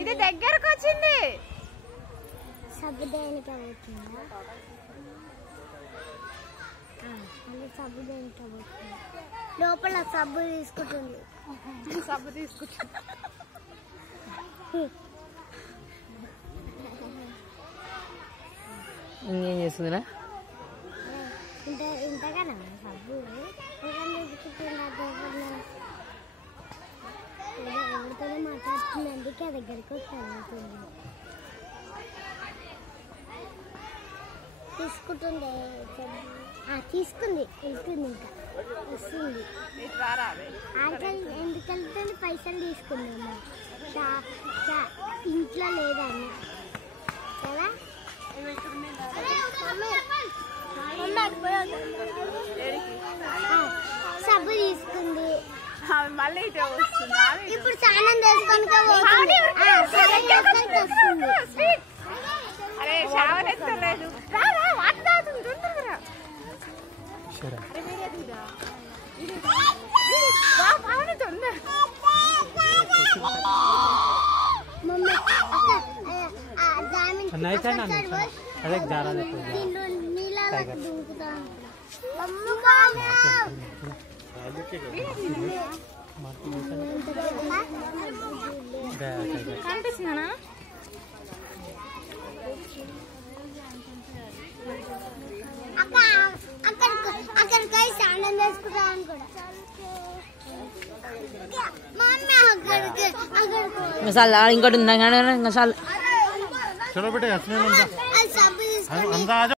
ఇది దగ్గరకు వచ్చింది. సబ్బు దేనికి అవుతుందా? సబ్బు దేనికి అవుతుంది? లోపల సబ్బు తీసుకుంటుంది. సబ్బు తీసుకుంటుంది. ఇంకేం చేస్తుందిరా? ఇంతగానా సబ్బు ఎవరితో మాట్లాడుతుంది, అందుకే దగ్గరికి వస్తాను. తీసుకుంటుంది, తీసుకుంది, వెళ్తుంది, ఇంకా వస్తుంది. ఎందుకు వెళ్తుంది? పైసలు తీసుకుంది ఇంట్లో లేదన్న కదా. సబ్బు తీసుకుంది, మళ్ళీ వస్తుంది. ఇప్పుడు స్నానం చేసుకొని వస్తుంది. అరే షవర్ ఎత్తలేదు. కనిపిస్తుందా? అక్కడికి స్నానం చేసుకుంటాను కూడా. ఇంకోటి ఉందా? चलो बेटे हंसने